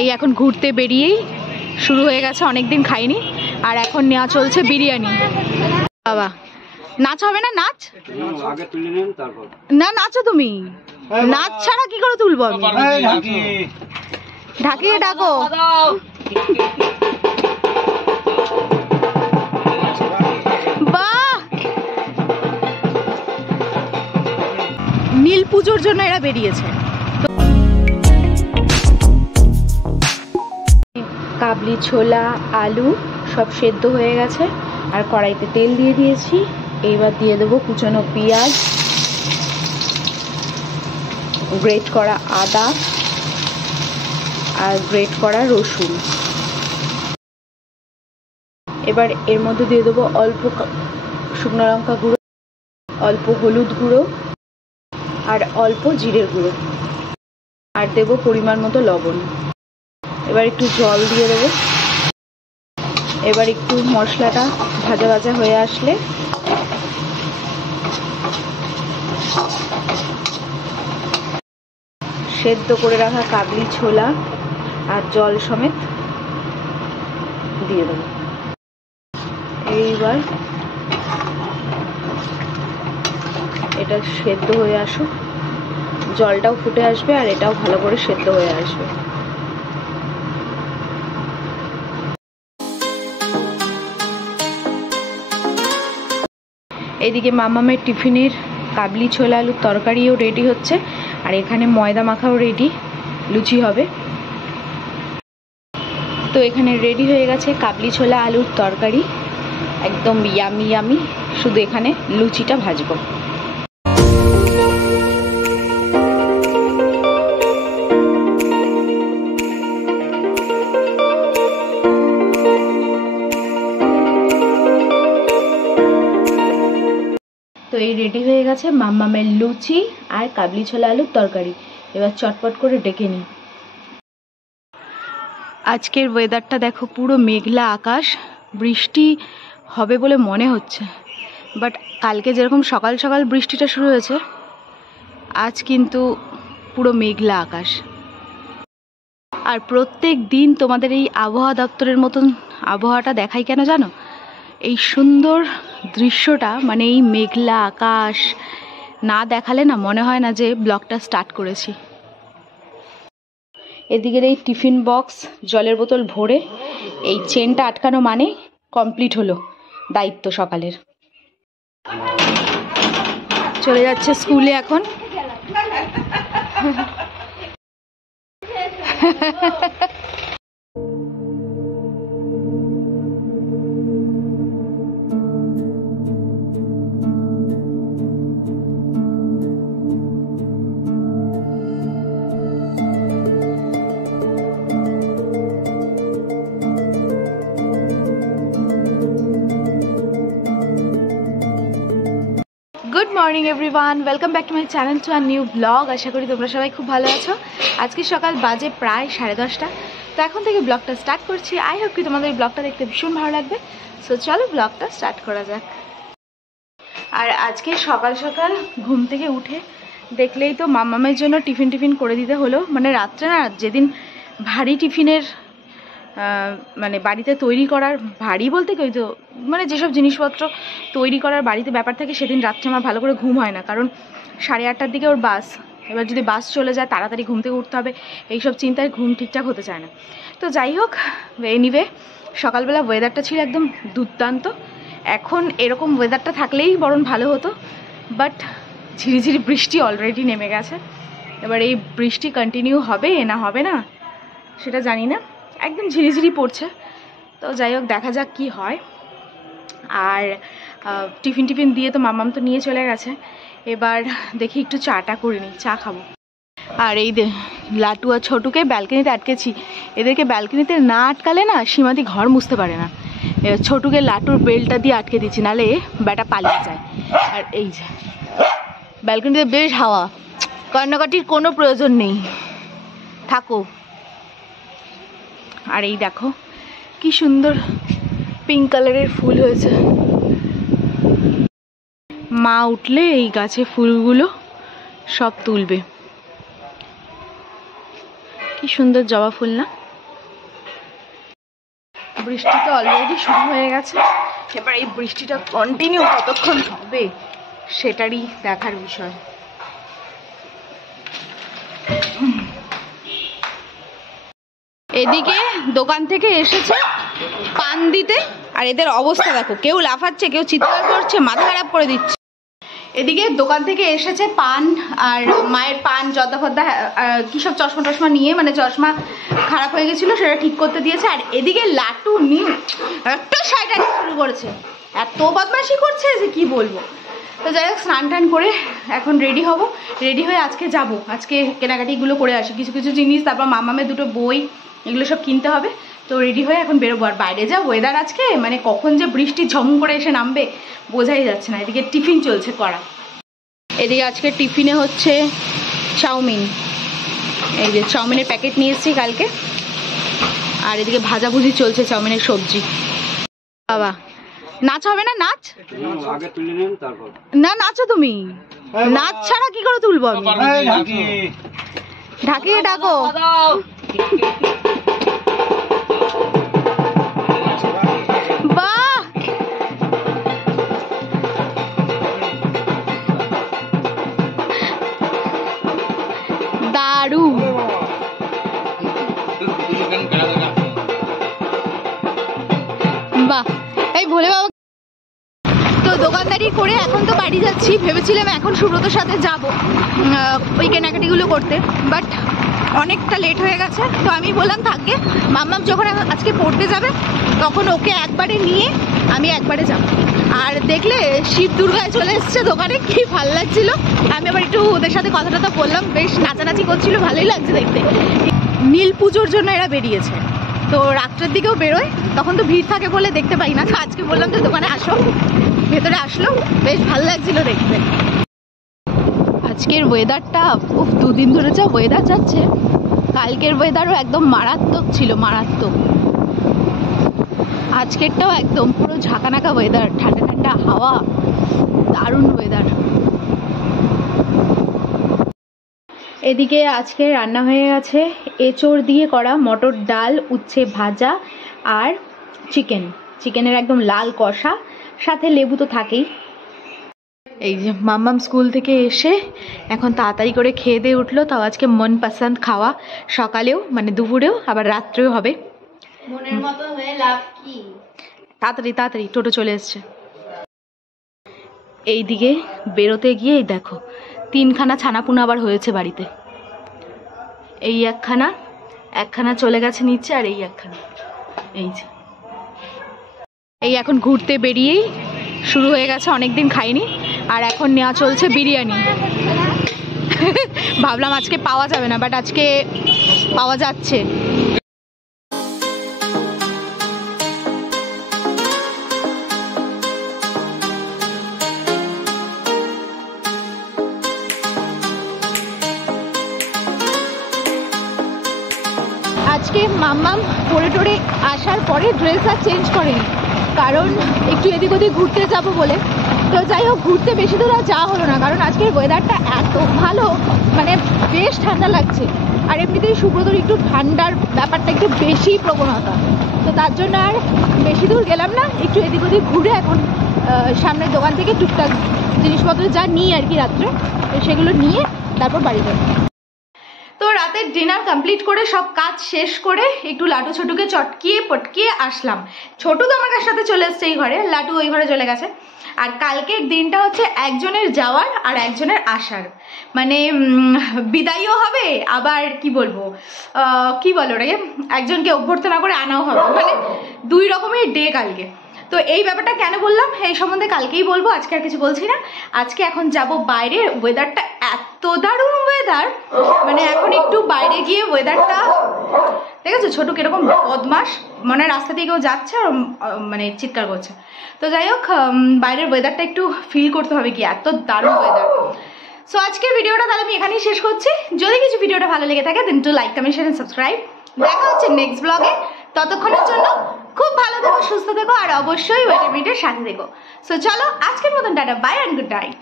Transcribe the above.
এই এখন ঘুরতে বেরিয়েই শুরু হয়ে গেছে, অনেকদিন খাইনি। আর এখন নেওয়া চলছে বিরিয়ানি। বাবা নাচ হবে না? নাচ না, নাচো তুমি। নাচ ছাড়া কি করে তুলবো আমি? ঢাকিয়ে ডাকো। বাহ, নীল পুজোর জন্য এরা বেরিয়েছে। কাবলি ছোলা আলু সব সেদ্ধ হয়ে গেছে আর কড়াইতে তেল দিয়ে দিয়েছি। এইবার দিয়ে দেবো কুচানো পেঁয়াজ, গ্রেট করা আদা আর গ্রেট করা রসুন। এবার এর মধ্যে দিয়ে দেবো অল্প শুকনো লঙ্কা গুঁড়ো, অল্প হলুদ গুঁড়ো আর অল্প জিরের গুঁড়ো, আর দেবো পরিমাণ মতো লবণ। এবার একটু জল দিয়ে দেবো। এবার একটু মশলাটা ভাজা ভাজা হয়ে আসলে সেদ্ধ করে রাখা কাবলি ছোলা আর জল সমেত দিয়ে দেবো। এইবার এটা সেদ্ধ হয়ে আসুক, জলটাও ফুটে আসবে আর এটাও ভালো করে সেদ্ধ হয়ে আসবে। এদিকে মামামের টিফিনের কাবলি ছোলা আলুর তরকারিও রেডি হচ্ছে, আর এখানে ময়দা মাখাও রেডি, লুচি হবে। তো এখানে রেডি হয়ে গেছে কাবলি ছোলা আলুর তরকারি, একদম ইয়ামি ইয়ামি। শুধু এখানে লুচিটা ভাজবো। তো এই রেডি হয়ে গেছে মাম্মামের লুচি আর কাবলি ছোলা আলুর তরকারি। এবার চটপট করে ডেকে নিই। আজকের ওয়েদারটা দেখো, পুরো মেঘলা আকাশ, বৃষ্টি হবে বলে মনে হচ্ছে। বাট কালকে যেরকম সকাল সকাল বৃষ্টিটা শুরু হয়েছে, আজ কিন্তু পুরো মেঘলা আকাশ। আর প্রত্যেক দিন তোমাদের এই আবহাওয়া দপ্তরের মতন আবহাওয়াটা দেখাই কেন জানো? এই সুন্দর দৃশ্যটা, মানে এই মেঘলা আকাশ না দেখালে না মনে হয় না যে ব্লগটা স্টার্ট করেছি। এদিকের এই টিফিন বক্স জলের বোতল ভরে এই চেনটা আটকানো মানে কমপ্লিট হলো দায়িত্ব সকালের। চলে যাচ্ছে স্কুলে এখন। Good morning everyone, welcome back to my channel to a new blog. আশা করি তোমরা সবাই খুব ভালো আছো। আজকে সকাল বাজে প্রায় 10:30। তো এখন থেকে ব্লগটা স্টার্ট করছি। আই হোপ কি তোমাদের ব্লগটা দেখতে ভীষণ ভালো লাগবে। সো চলো ব্লগটা স্টার্ট করা যাক। আর আজকে সকাল সকাল ঘুম থেকে উঠে দেখলেই তো মাম্মামের জন্য টিফিন করে দিতে হলো। মানে রাত্রে না, যেদিন ভারী টিফিনের মানে বাড়িতে তৈরি করার, ভারী বলতে কি, তো মানে যেসব জিনিসপত্র তৈরি করার বাড়িতে ব্যাপার থাকে, সেদিন রাত্রে আমার ভালো করে ঘুম হয় না। কারণ 8:30টার দিকে ওর বাস। এবার যদি বাস চলে যায় তাড়াতাড়ি ঘুম থেকে উঠতে হবে, এইসব চিন্তায় ঘুম ঠিকঠাক হতে চায় না। তো যাই হোক, এনিওয়ে সকালবেলা ওয়েদারটা ছিল একদম দুর্দান্ত। এখন এরকম ওয়েদারটা থাকলেই বরং ভালো হতো, বাট ঝিরিঝিরি বৃষ্টি অলরেডি নেমে গেছে। এবার এই বৃষ্টি কন্টিনিউ হবে না হবে না সেটা জানি না, একদম ঝিরিঝিরি পড়ছে। তো যাই হোক, দেখা যাক কি হয়। আর টিফিন দিয়ে তো মামাম তো নিয়ে চলে গেছে। এবার দেখি একটু চাটা করে নিই, চা খাবো। আর এই লাটু আর ছোটুকে ব্যালকনিতে আটকেছি। এদেরকে ব্যালকনিতে না আটকালে না সীমাদি ঘর মুছতে পারে না। ছোটুকে লাটুর বেলটা দিয়ে আটকে দিচ্ছি, নালে ব্যাটা পালিয়ে যায়। আর এই যে ব্যালকনিতে বেশ হাওয়া, কান্নাকাটির কোনো প্রয়োজন নেই, থাকো। আর এই দেখো কি সুন্দর পিঙ্ক কালারের ফুল হয়েছে। মা উঠলে এই গাছে ফুলগুলো সব তুলবে। কি সুন্দর জবা ফুল না? বৃষ্টি তো অলরেডি শুরু হয়ে গেছে, এবার এই বৃষ্টিটা কন্টিনিউ কতক্ষণ হবে সেটারই দেখার বিষয়। এদিকে দোকান থেকে এসেছে পান দিতে, আর এদের অবস্থা দেখো, কেউ লাফাচ্ছে, কেউ চিৎকার করছে, মাথা খারাপ করে দিচ্ছে। এদিকে দোকান থেকে এসেছে পান আর মায়ের পান জর্দা ফর্দা কি সব চশমা টশমা নিয়ে, মানে চশমা খারাপ হয়ে গেছিলো সেটা ঠিক করতে দিয়েছে। আর এদিকে লাটু নিয়ে একটা শাড়ি শুরু করেছে, এত বদমাশি করছে যে কি বলবো। তো যাই হোক, স্নান টান করে এখন রেডি হব, রেডি হয়ে আজকে যাব, আজকে কেনাকাটিগুলো করে আসি, কিছু কিছু জিনিস, তারপর মামামের দুটো বই, এগুলো সব কিনতে হবে। তো রেডি হয়ে এখন বেরোবো। আর বাইরে যা ওয়েদার আজকে, মানে কখন যে বৃষ্টি ঝম করে এসে নামবে বোঝাই যাচ্ছে না। এদিকে টিফিন চলছে করা, এদিকে আজকে টিফিনে হচ্ছে চাউমিন, এই যে চাউমিনের প্যাকেট নিয়ে এসেছি কালকে, আর এদিকে ভাজাভুজি চলছে চাউমিনের সবজি। বাবা নাচ হবে না? নাচ না, নাচো তুমি, নাচ ছাড়া কি করে তুলবো আমি? ঢাকিয়ে ডাকো। বাহ, দারুণ। বাহ, এই ভোলে বাবা। তো দোকানদারি করে এখন তো বাড়ি যাচ্ছি, ভেবেছিলাম এখন সুব্রতর সাথে যাব ওই কেনাকাটিগুলো করতে, বাট অনেকটা লেট হয়ে গেছে। তো আমি বললাম থাকবে, মাম্মাম যখন আজকে পড়তে যাবে তখন ওকে একবারে নিয়ে আমি একবারে যাব। আর দেখলে শিব দুর্গায় চলে এসছে দোকানে, কি ভালো লাগছিল। আমি আবার একটু ওদের সাথে কথা টথা বললাম, বেশ নাচানাচি করছিল, ভালোই লাগছে দেখতে। নীল পুজোর জন্য এরা বেরিয়েছে, তো রাত্রের দিকেও বেরোয়, তখন তো ভিড় থাকে বলে দেখতে পাই না। আজকে বললাম যে দোকানে আসো, ভেতরে আসলো, বেশ ভালো লাগছিল দেখতে। আজকের ওয়েদারটা, দুদিন ধরে যা ওয়েদার যাচ্ছে, কালকের ওয়েদারও একদম মারাত্মক ছিল, মারাত্মক। আজকেরটাও একদম পুরো ঝাঁকানাকা ওয়েদার, ঠান্ডা ঠান্ডা হাওয়া, দারুণ ওয়েদার। এদিকে আজকে রান্না হয়ে গেছে এঁচোড় দিয়ে করা মটর ডাল, উচ্ছে ভাজা আর চিকেনের একদম লাল কষা, সাথে লেবু তো থাকেই। এই যে মাম্মাম স্কুল থেকে এসে এখন তাড়াতাড়ি করে খেয়ে দিয়ে উঠলো, তাও আজকে মন পছন্দ খাওয়া, সকালেও মানে দুপুরেও আবার রাত্রেও হবে। মনের মতো হয়ে লাভ কি, তাড়াতাড়ি তাড়াতাড়ি টোটো চলে এসছে। এইদিকে বেরোতে গিয়ে দেখো 3খানা ছানাপুনা আবার হয়েছে বাড়িতে। এই একখানা চলে গেছে নিচে, আর এই একখানা, এই যে এই এখন ঘুরতে বেরিয়েই শুরু হয়ে গেছে, অনেকদিন খাইনি। আর এখন নেওয়া চলছে বিরিয়ানি। ভাবলাম আজকে পাওয়া যাবে না, বাট আজকে পাওয়া যাচ্ছে। আজকে মাম্মাম পরে টোরে আসার পরে ড্রেস আর চেঞ্জ করেনি, কারণ একটু এদিক ওদিক ঘুরতে যাব বলে। তো যাই হোক, ঘুরতে বেশি দূর আর যাওয়া হলো না, কারণ আজকের ওয়েদারটা এত ভালো, মানে বেশ ঠান্ডা লাগছে। আর এমনিতেই সুব্রতর একটু ঠান্ডার ব্যাপারটা একটু বেশি প্রবণতা, তো তার জন্য আর বেশি দূর গেলাম না, একটু এদিক ওদিক ঘুরে এখন সামনের দোকান থেকে টুকটাক জিনিসপত্র যা নিই আর কি রাত্রে, তো সেগুলো নিয়ে তারপর বাড়ি যাবো। তো রাতের ডিনার কমপ্লিট করে সব কাজ শেষ করে একটু লাটু ছোটুকে চটকিয়ে পটকিয়ে আসলাম। ছোটু তো আমার সাথে চলে এসছে এই ঘরে, লাটু ওই ঘরে চলে গেছে। আর কালকের দিনটা হচ্ছে একজনের যাওয়ার আর একজনের আসার, মানে বিদায়ও হবে, আবার কি বলবো, কি বলো রে, একজনকে অভ্যর্থনা করে আনাও হবে, মানে 2 রকমের ডে কালকে। তো এই ব্যাপারটা কেন বললাম এই সম্বন্ধে কালকেই বলবো, আজকে আর কিছু বলছি না। আজকে এখন যাব বাইরে, ওয়েদারটা এত দারুণ ওয়েদার, মানে এখন একটু বাইরে গিয়ে ওয়েদারটা দেখেছো, ছোট কিরকম বদমাস, মনে রাস্তা দিয়ে কেউ যাচ্ছে আর মানে চিৎকার করছে। তো যাই হোক, বাইরের ওয়েদারটা একটু ফিল করতে হবে, কি এত দারুণ ওয়েদার। সো আজকের ভিডিওটা তাহলে আমি এখানেই শেষ করছি। যদি কিছু ভিডিওটা ভালো লেগে থাকে then to like, comment, share and subscribe. দেখা হচ্ছে নেক্সট ব্লগে, ততক্ষণের জন্য খুব ভালো থেকো, সুস্থ থেকো, আর অবশ্যই ওয়েটারমিটের সাথে থেকো। সো চলো আজকের মতন টাটা, বাই অ্যান্ড গুড নাইট।